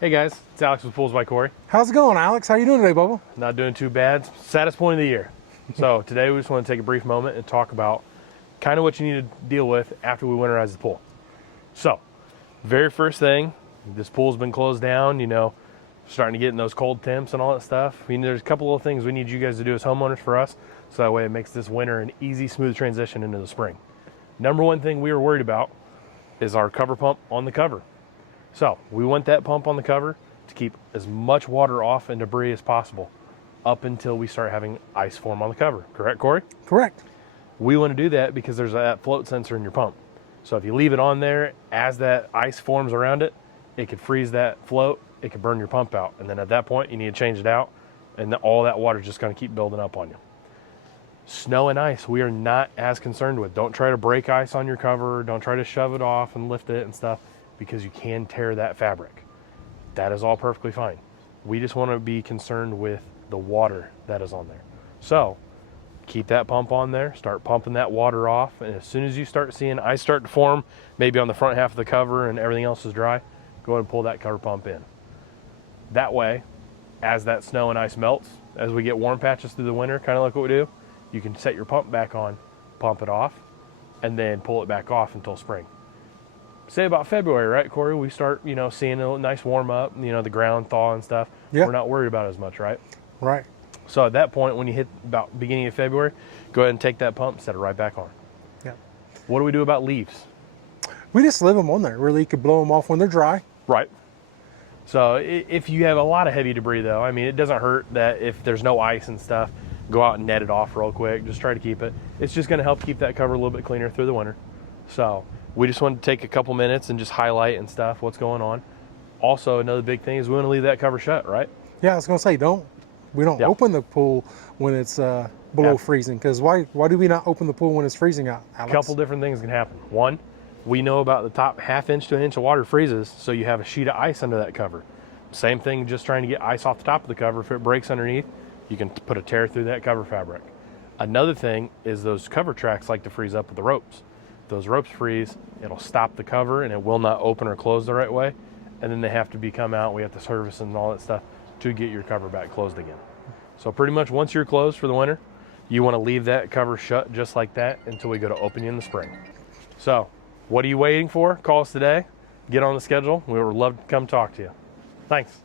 Hey guys, it's Alex with Pools by Cory. How's it going, Alex? How you doing today, Bubba? Not doing too bad. Saddest point of the year. So today we just want to take a brief moment and talk about kind of what you need to deal with after we winterize the pool. So, very first thing, this pool's been closed down, starting to get in those cold temps and all that stuff. There's a couple of things we need you guys to do as homeowners for us, so that way it makes this winter an easy, smooth transition into the spring. Number one thing we were worried about is our cover pump on the cover. So we want that pump on the cover to keep as much water off and debris as possible up until we start having ice form on the cover. Correct, Cory? Correct. We want to do that because there's that float sensor in your pump. So if you leave it on there, as that ice forms around it, it could freeze that float, it could burn your pump out. And then at that point, you need to change it out, and all that water is just going to keep building up on you. Snow and ice, we are not as concerned with. Don't try to break ice on your cover. Don't try to shove it off and lift it and stuff, because you can tear that fabric. That is all perfectly fine. We just want to be concerned with the water that is on there. So keep that pump on there, start pumping that water off, and as soon as you start seeing ice start to form, maybe on the front half of the cover and everything else is dry, go ahead and pull that cover pump in. That way, as that snow and ice melts, as we get warm patches through the winter, kind of like what we do, you can set your pump back on, pump it off, and then pull it back off until spring. Say about February, right, Cory? We start, seeing a nice warm up, the ground thaw and stuff. Yeah. We're not worried about it as much, right? Right. So at that point, when you hit about beginning of February, go ahead and take that pump, set it right back on. Yeah. What do we do about leaves? We just leave them on there. Really, you could blow them off when they're dry. Right. So if you have a lot of heavy debris, though, it doesn't hurt that if there's no ice and stuff, go out and net it off real quick. Just try to keep it. It's just going to help keep that cover a little bit cleaner through the winter. So we just want to take a couple minutes and just highlight and stuff what's going on. Also, another big thing is we want to leave that cover shut, right? Yeah, I was going to say, we don't open the pool when it's below freezing, because why do we not open the pool when it's freezing out, Alex? A couple different things can happen. One, we know about the top ½ inch to an inch of water freezes, so you have a sheet of ice under that cover. Same thing, just trying to get ice off the top of the cover. If it breaks underneath, you can put a tear through that cover fabric. Another thing is those cover tracks like to freeze up with the ropes. Those ropes freeze, it'll stop the cover and it will not open or close the right way. And then they have to come out, we have to service and all that stuff to get your cover back closed again. So pretty much once you're closed for the winter, you want to leave that cover shut just like that until we go to open you in the spring. So what are you waiting for? Call us today, get on the schedule. We would love to come talk to you. Thanks.